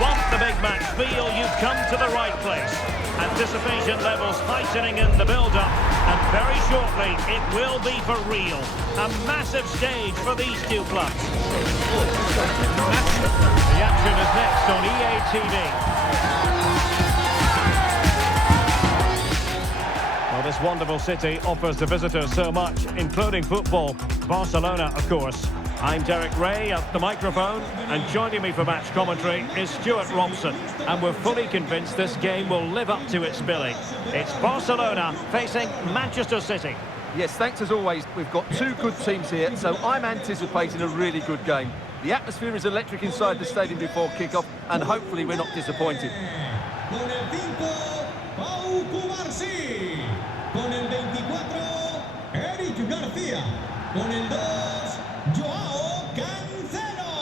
want the big match feel, you've come to the right place. Anticipation levels heightening in the build-up, and very shortly it will be for real. A massive stage for these two clubs. The action is next on EA TV. Well, this wonderful city offers the visitors so much, including football. Barcelona, of course. I'm Derek Ray at the microphone, and joining me for match commentary is Stuart Robson. And we're fully convinced this game will live up to its billing. It's Barcelona facing Manchester City. Yes, thanks as always. We've got two good teams here, so I'm anticipating a really good game. The atmosphere is electric inside the stadium before kick-off, and hopefully we're not disappointed. Con el 5, Pau Cubarsí. Con el 24, Eric García. Con el 2, Joao Cancelo.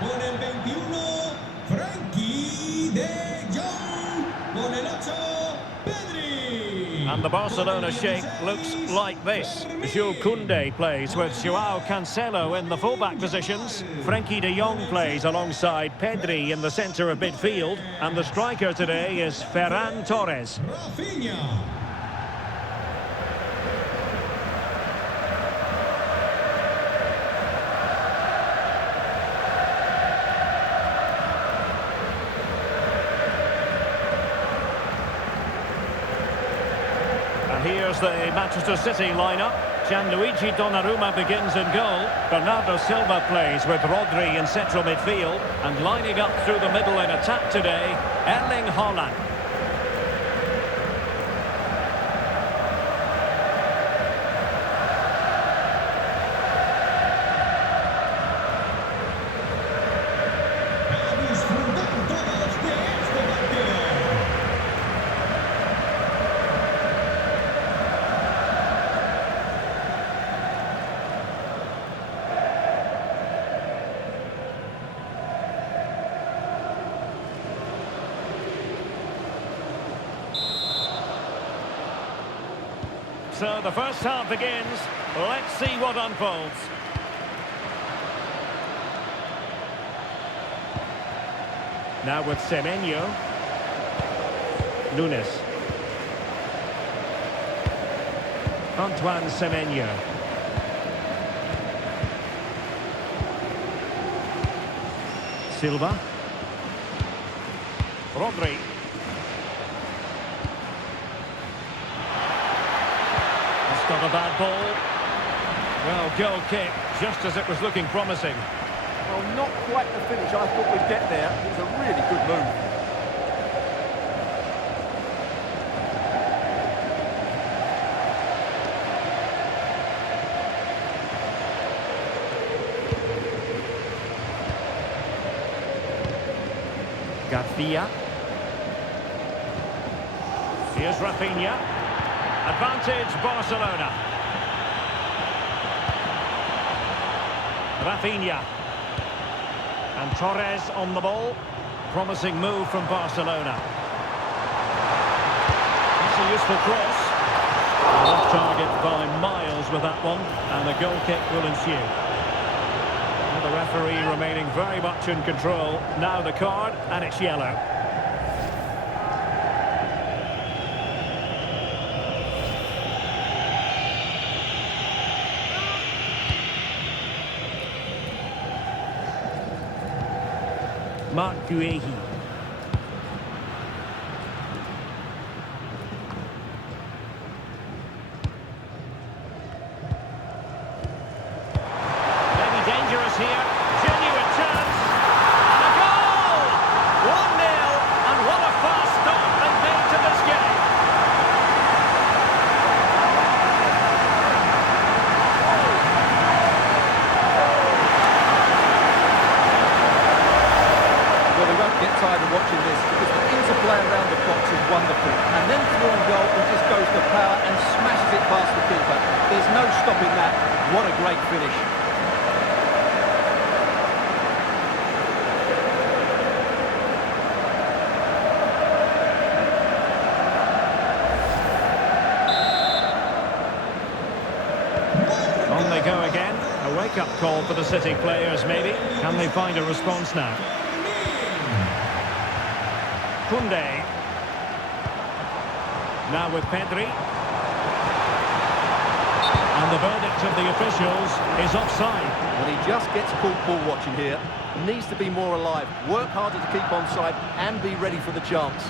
Con el 21, Frenkie de Jong. Con el 8, Pedri. And the Barcelona shape looks like this. Jules Koundé plays with Joao Cancelo in the fullback positions. Frenkie de Jong plays alongside Pedri in the centre of midfield. And the striker today is Ferran Torres. Raphinha. And here's the Manchester City lineup. Gianluigi Donnarumma begins in goal. Bernardo Silva plays with Rodri in central midfield. And lining up through the middle in attack today, Erling Haaland. A disfrutar todos de este partido. So the first half begins. Let's see what unfolds. Now with Semenyo. Nunes. Antoine Semenyo. Silva. Rodri. That's not a bad ball. Well, goal kick, just as it was looking promising. Well, not quite the finish I thought we'd get there. It was a really good move. García. Here's Raphinha. Advantage Barcelona. Raphinha. And Torres on the ball. Promising move from Barcelona. That's a useful cross. Off target by miles with that one. And a goal kick will ensue. And the referee remaining very much in control. Now the card, and it's yellow. Marc Guehi. Maybe dangerous here. Genuine chance. And a goal! 1-0. And what a fast start they've made to this game. Well, we won't get tired of watching this because the interplay around the box is wonderful. And then through on goal, he just goes to power and smashes it past the keeper. There's no stopping that. What a great finish. On they go again. A wake-up call for the City players, maybe. Can they find a response now? Koundé. Now with Pedri. And the verdict of the officials is offside. Well, he just gets caught ball watching here. Needs to be more alive, work harder to keep onside and be ready for the chance.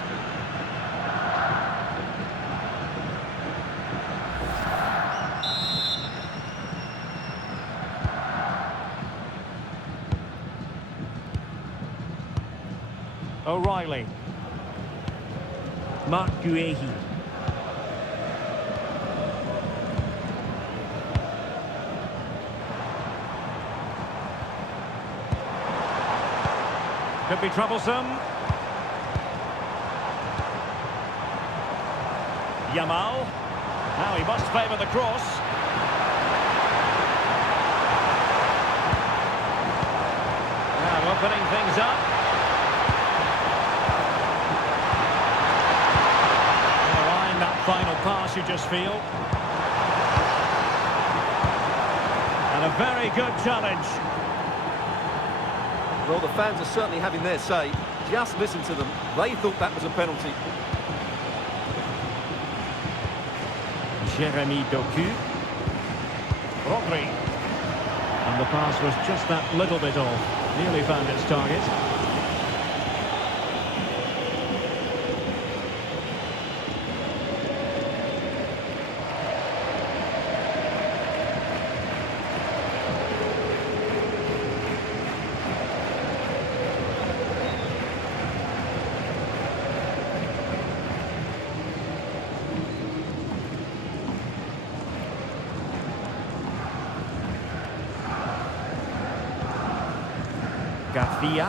O'Reilly. Mark Guehi. Could be troublesome. Yamal. Now he must favour the cross. Now opening things up. Line that final pass, you just feel. And a very good challenge. Well, the fans are certainly having their say. Just listen to them. They thought that was a penalty. Jeremy Doku. Rodri. And the pass was just that little bit off. Nearly found its target. Raphinha.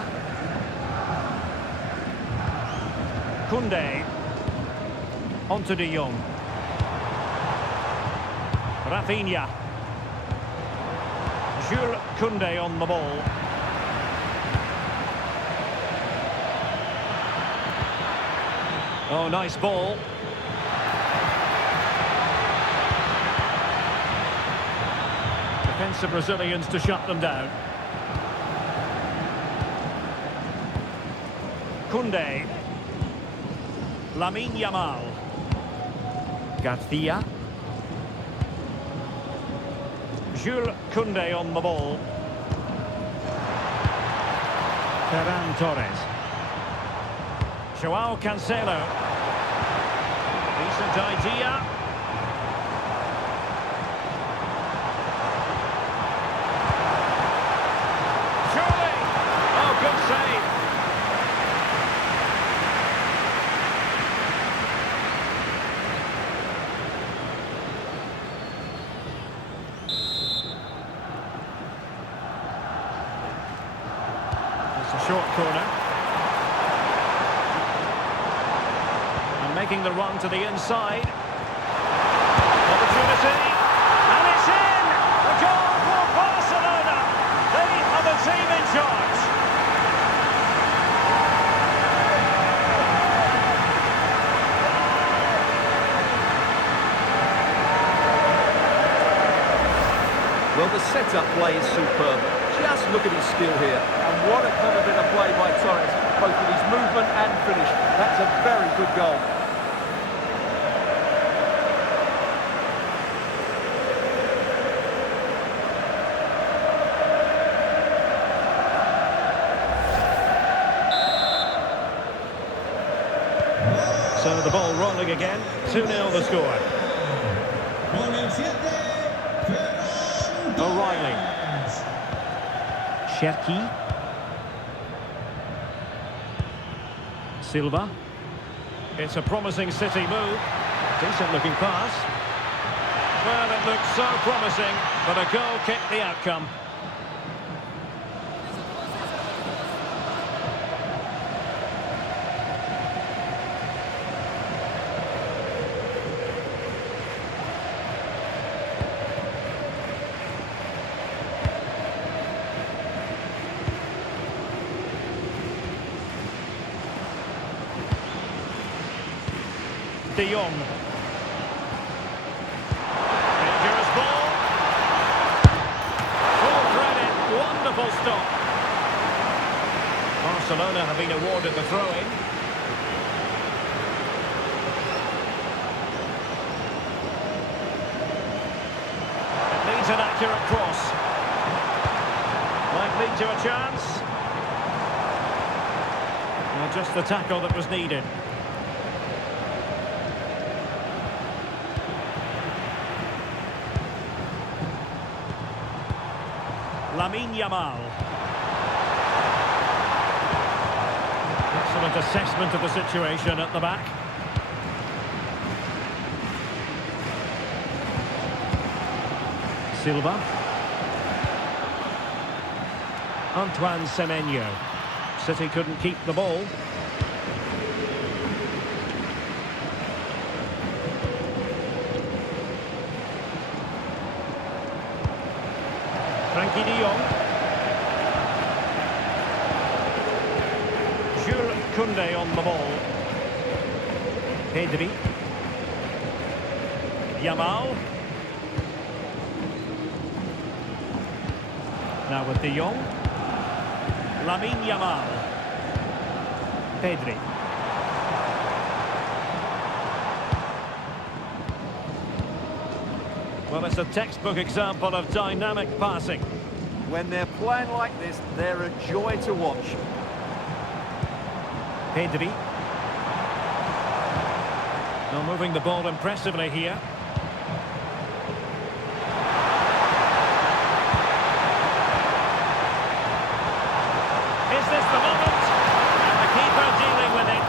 Koundé. Onto de Jong. Raphinha. Jules Koundé on the ball. Oh, nice ball. Defensive Brazilians to shut them down. Koundé. Lamine Yamal. Garcia. Jules Koundé on the ball. Ferran Torres. Joao Cancelo. Decent idea. Surely! Oh, good save. It's a short corner. And making the run to the inside. Opportunity. And it's in! A goal for Barcelona! They are the team in charge. Well, the set-up play is superb. Just look at his skill here. And what a clever bit of play by Torres, both with his movement and finish. That's a very good goal. So the ball rolling again. 2-0 the score. Con el 7, Ferran O'Reilly. Torres. Cherki. Silva. It's a promising City move. Decent looking pass. Well, it looked so promising, but a goal kicked the outcome. De Jong. Dangerous ball. Full credit. Wonderful stop. Barcelona have been awarded the throw-in. accurate cross. Might lead to a chance. Well, just the tackle that was needed. Lamine Yamal. Excellent assessment of the situation at the back. Silva. Antoine Semenyo. City couldn't keep the ball. Frankie de Jong. Jules Koundé on the ball. Pedri. Yamal. Now with de Jong. Lamine Yamal. Pedri. Well, it's a textbook example of dynamic passing. When they're playing like this, they're a joy to watch. Pedri. Now moving the ball impressively here. Is this the moment? And the keeper dealing with it.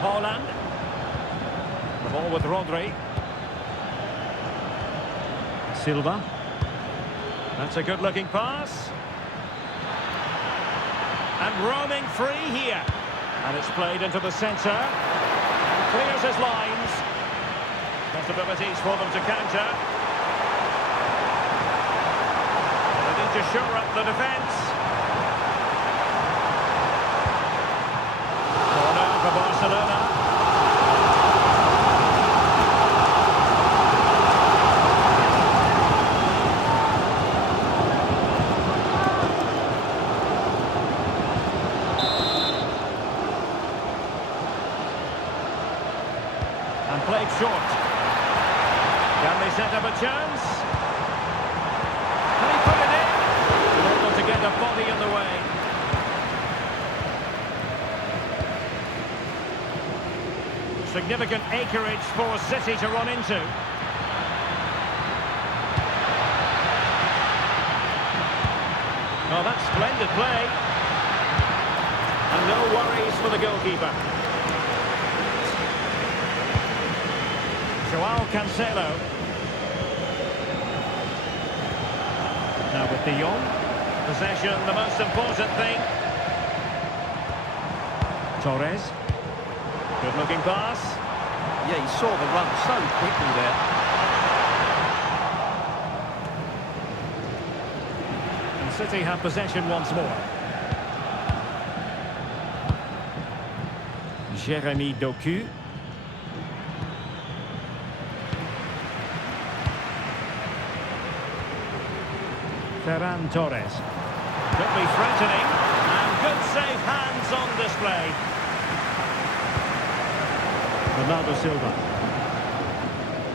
Holland. The ball with Rodri. Silva. That's a good-looking pass. And roaming free here. And it's played into the centre. And clears his lines. Possibilities for them to counter. They need to shore up the defence. Corner for Barcelona. And played short. Can they set up a chance? Can he put it in? Able to get a body in the way. Significant acreage for City to run into. Oh, that's splendid play. And no worries for the goalkeeper. Joao Cancelo. Now with de Jong. Possession, the most important thing. Torres. Good-looking pass. Yeah, he saw the run so quickly there. And City have possession once more. Jeremy Doku. Ferran Torres. Could be threatening. And good safe hands on display. Bernardo Silva.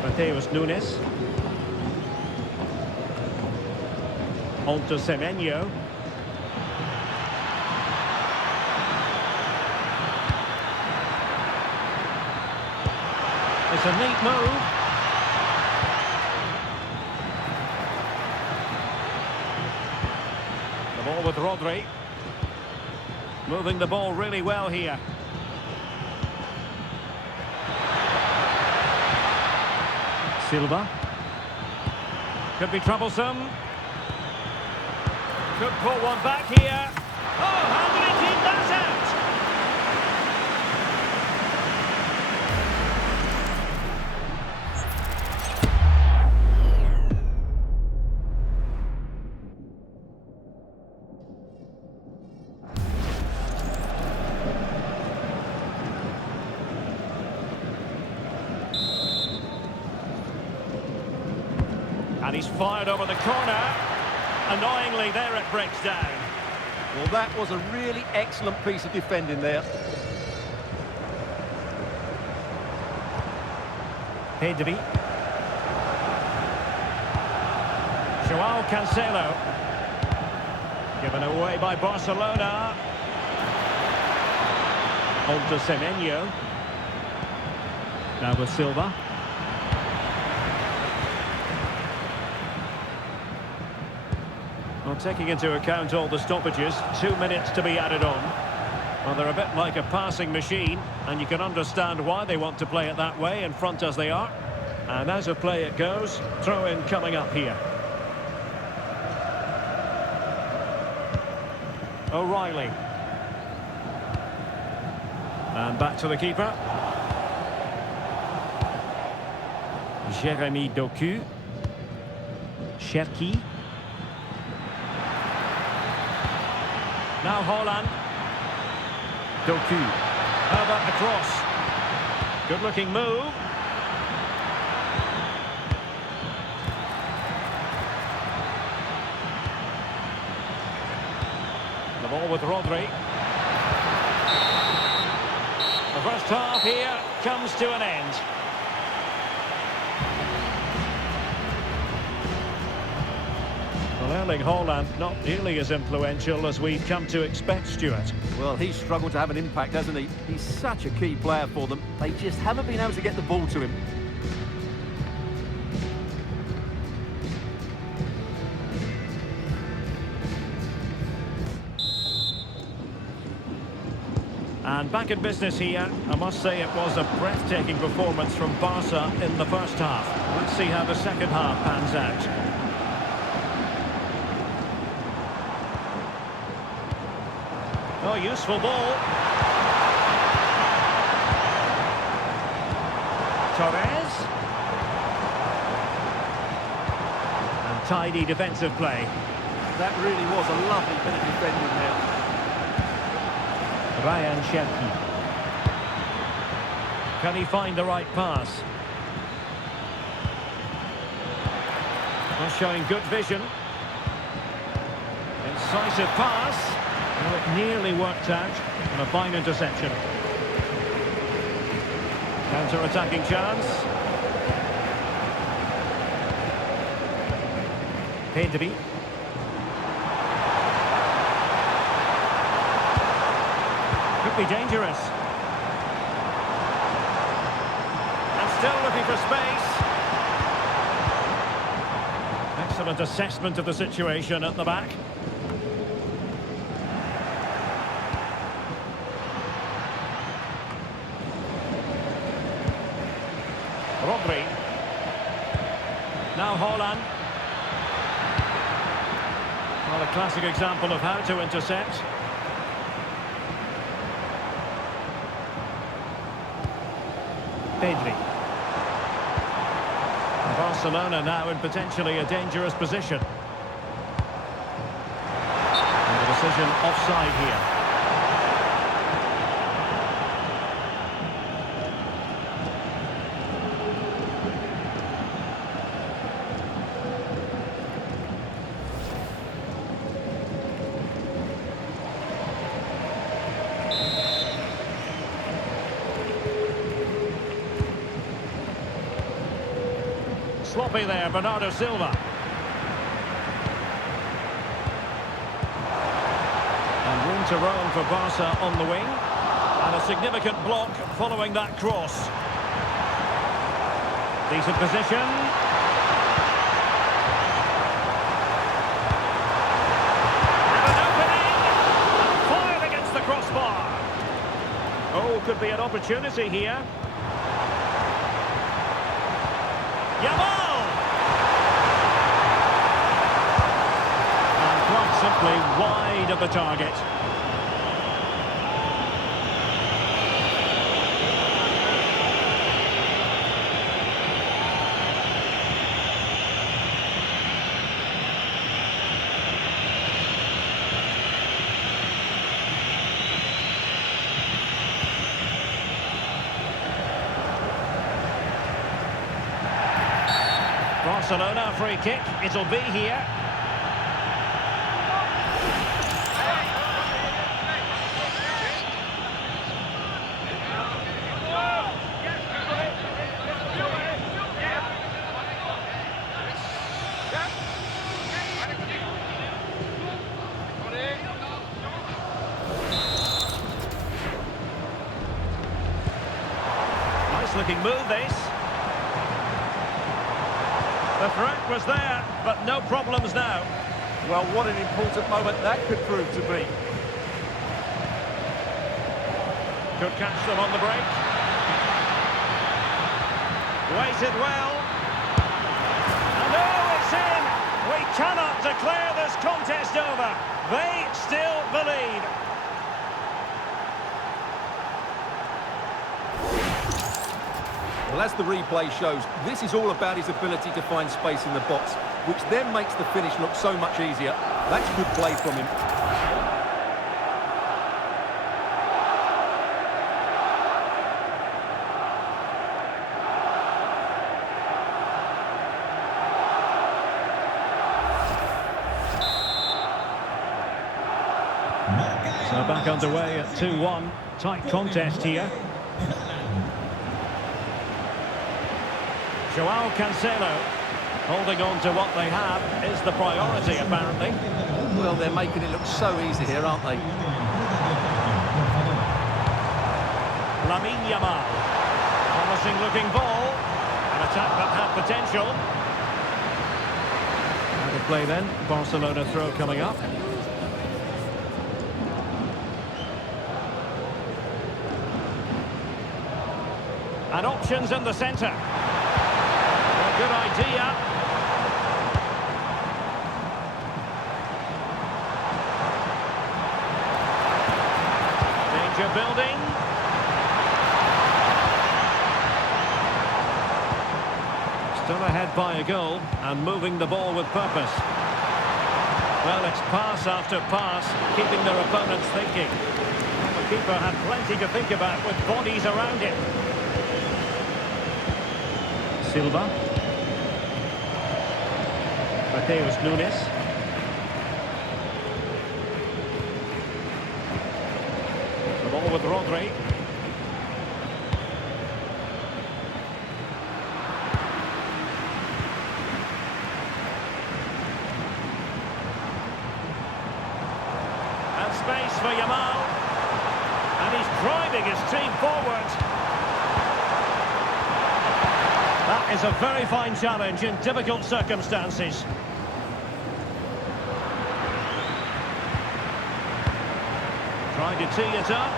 Mateus Nunes. On to Semenyo. It's a neat move. The ball with Rodri. Moving the ball really well here. Silva. Could be troublesome. Could pull one back here. Oh, how did he keep that out? And he's fired over the corner. Annoyingly, there it breaks down. Well, that was a really excellent piece of defending there. Pedri. Joao Cancelo. Given away by Barcelona. On to Semenyo. Now with Silva. Well, taking into account all the stoppages, 2 minutes to be added on. Well, they're a bit like a passing machine, and you can understand why they want to play it that way, in front as they are. And as a play it goes, throw-in coming up here. O'Reilly. And back to the keeper. Jeremy Doku. Cherki. Now Haaland. Doku. How about the cross? Good looking move. The ball with Rodri. The first half here comes to an end. Well, Erling Haaland not nearly as influential as we've come to expect, Stuart. Well, he's struggled to have an impact, hasn't he? He's such a key player for them. They just haven't been able to get the ball to him. And back in business here, I must say it was a breathtaking performance from Barca in the first half. Let's see how the second half pans out. Oh, useful ball. Torres. And tidy defensive play. That really was a lovely bit of defending there. Ryan Cherki. Can he find the right pass? Well, showing good vision. Incisive pass. Well, it nearly worked out, and a fine interception. Counter-attacking chance. Pedri. Could be dangerous. And still looking for space. Excellent assessment of the situation at the back. Rodri. Now Haaland. Well, a classic example of how to intercept. Pedri. Barcelona now in potentially a dangerous position. And the decision offside here. Sloppy there, Bernardo Silva. And room to roam for Barca on the wing. And a significant block following that cross. Decent position. And an opening. Fired against the crossbar. Oh, could be an opportunity here. Yamal! Simply wide of the target. Barcelona free kick, it'll be here. looking move, this. The threat was there, but no problems now. Well, what an important moment that could prove to be. Could catch them on the break. Waited well. And oh, it's in! We cannot declare this contest over. They still believe. Well, as the replay shows, this is all about his ability to find space in the box, which then makes the finish look so much easier. That's good play from him. So back underway at 2-1. Tight contest here. Joao Cancelo, holding on to what they have, is the priority, apparently. Well, they're making it look so easy here, aren't they? Raphinha. Promising looking ball. An attack that had potential. Out of play then. Barcelona throw coming up. And options in the centre. A good idea. Danger building. Still ahead by a goal and moving the ball with purpose. Well, it's pass after pass, keeping their opponents thinking. The keeper had plenty to think about with bodies around him. Silva. Mateus Nunes. The ball with Rodri. And space for Yamal. And he's driving his team forward. That is a very fine challenge in difficult circumstances. Trying to tee it up.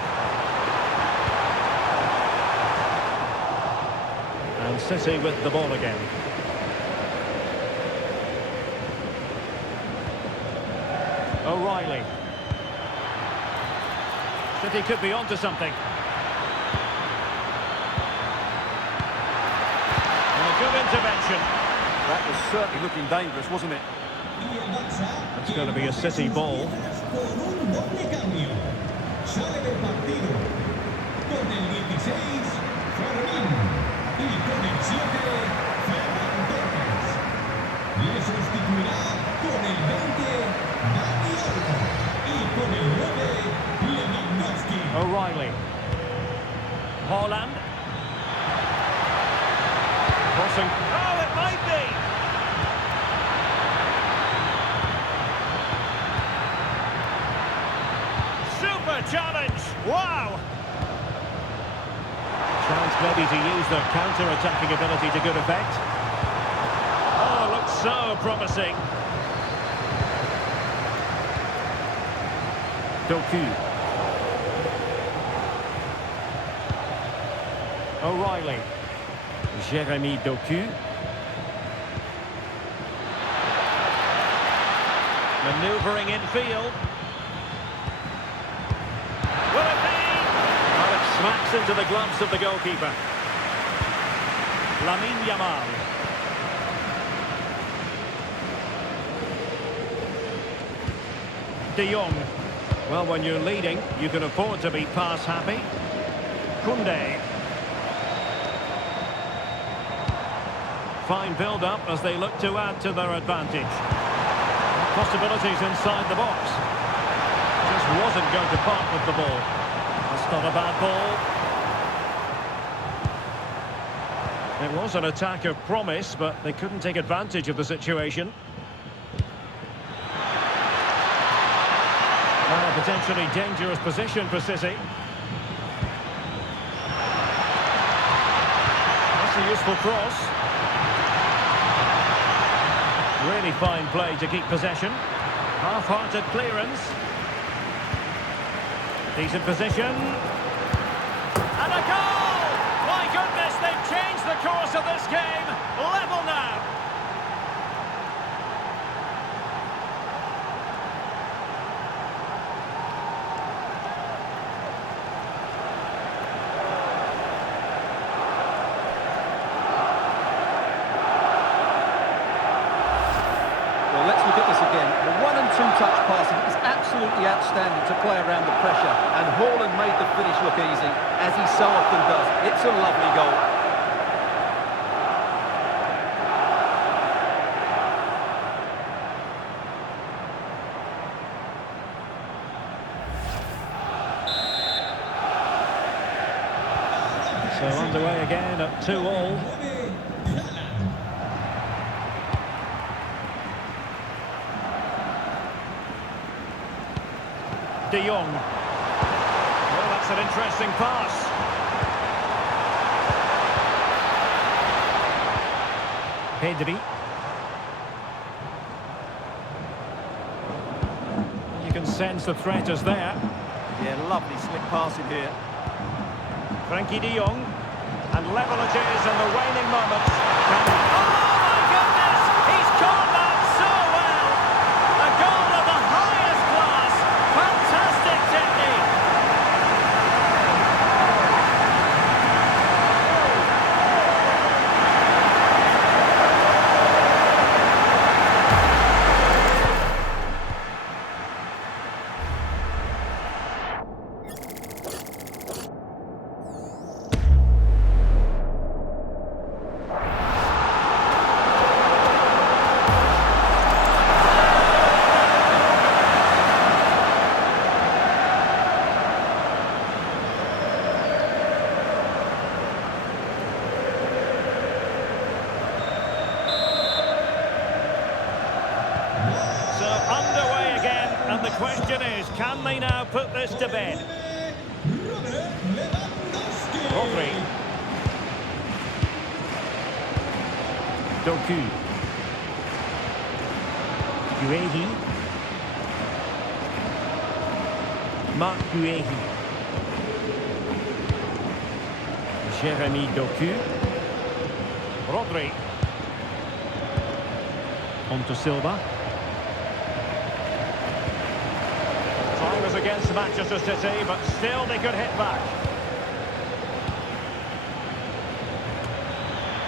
And City with the ball again. O'Reilly. City could be onto something. Good intervention. That was certainly looking dangerous, wasn't it? It's going to be a City ball. Sale del partido con el 16, Fermín, y con el 7, Ferran Torres. Le sustituirá con el 20, Dani Olmo, y con el 9, Lewandowski. O'Reilly. Haaland. Crossing. Oh, it might be! Super challenge! Wow! Chance maybe to use their counter-attacking ability to good effect. Oh, looks so promising. Doku. O'Reilly. Jeremy Doku. Manoeuvring infield. Will it be? Well, it smacks into the gloves of the goalkeeper. Lamine Yamal. De Jong. Well, when you're leading, you can afford to be pass happy. Koundé. Fine build-up as they look to add to their advantage. Possibilities inside the box. Just wasn't going to part with the ball. That's not a bad ball. It was an attack of promise, but they couldn't take advantage of the situation. Well, a potentially dangerous position for City. a useful cross. Really fine play to keep possession. Half-hearted clearance. Decent position. And a goal! My goodness, they've changed the course of this game. Level now. Well, let's look at this again. The 1- and 2-touch passing is absolutely outstanding to play around the pressure, and Haaland made the finish look easy, as he so often does. It's a lovely goal. So underway again at 2-2. De Jong. Well, that's an interesting pass. Pedri. You can sense the threat is there. Yeah, lovely slick passing here. Frankie de Jong. And level it is in the waning moments. Oh, my goodness! He's caught that so well! A goal of the highest class. Fantastic technique. And the question is, can they now put this to bed? Rodri. Doku. Guehi. Marc Guehi. Jeremy Doku. Rodri. On to Silva. Time was against Manchester City, but still they could hit back.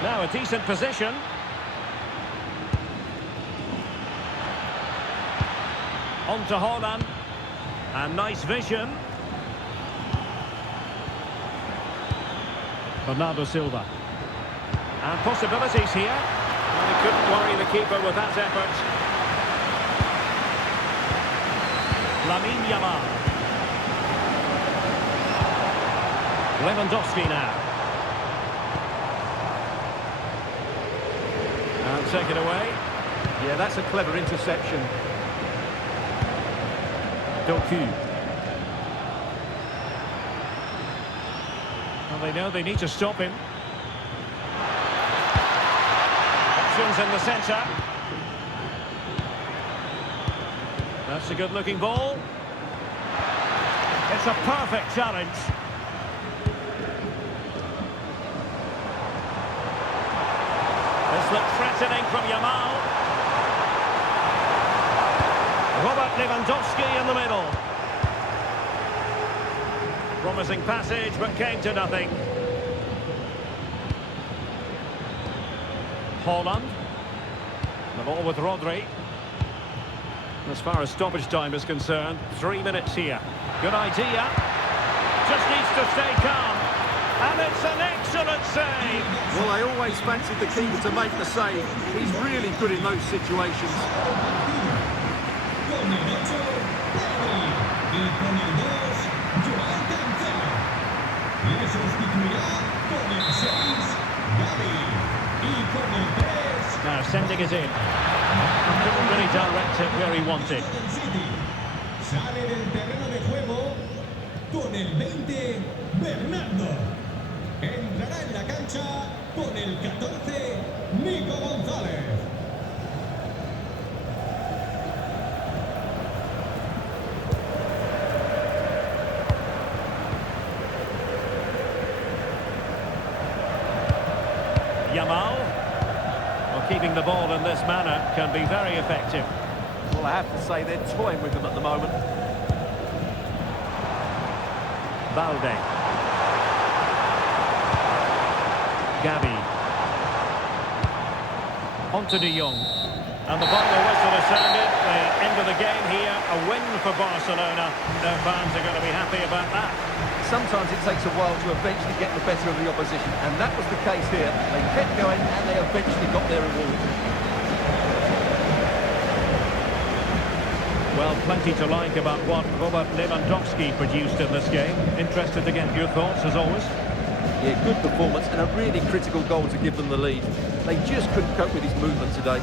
Now a decent position. On to Haaland. And nice vision. Bernardo Silva. And possibilities here. Well, he couldn't worry the keeper with that effort. Raphinha. Lewandowski now. And take it away. Yeah, that's a clever interception. Doku. Well, they know they need to stop him. Options in the centre. That's a good-looking ball. It's a perfect challenge. This looks threatening from Yamal. Robert Lewandowski in the middle. Promising passage, but came to nothing. Haaland. The ball with Rodri. As far as stoppage time is concerned, 3 minutes here. Good idea. Just needs to stay calm. And it's an excellent save. Well, I always fancied the keeper to make the save. He's really good in those situations. Con el 8, Pedri. Y con el 2, Joao Cancelo. Le sustituirá con el 6, Gavi. Y con el 3... Now sending it in. Couldn't really direct it where he wanted. Sale del terreno de juego con el 20, Bernardo. Entrará en la cancha con el 14, Nico González. Yamal. Well, keeping the ball in this manner can be very effective. Well, I have to say they're toying with them at the moment. Balde. Gavi. Onto De Jong. And the final whistle is sounded. The end of the game here. A win for Barcelona. Their fans are going to be happy about that. Sometimes it takes a while to eventually get the better of the opposition, and that was the case here. They kept going, and they eventually got their reward. Well, plenty to like about what Robert Lewandowski produced in this game. Interested to get your thoughts, as always. Yeah, good performance and a really critical goal to give them the lead. They just couldn't cope with his movement today.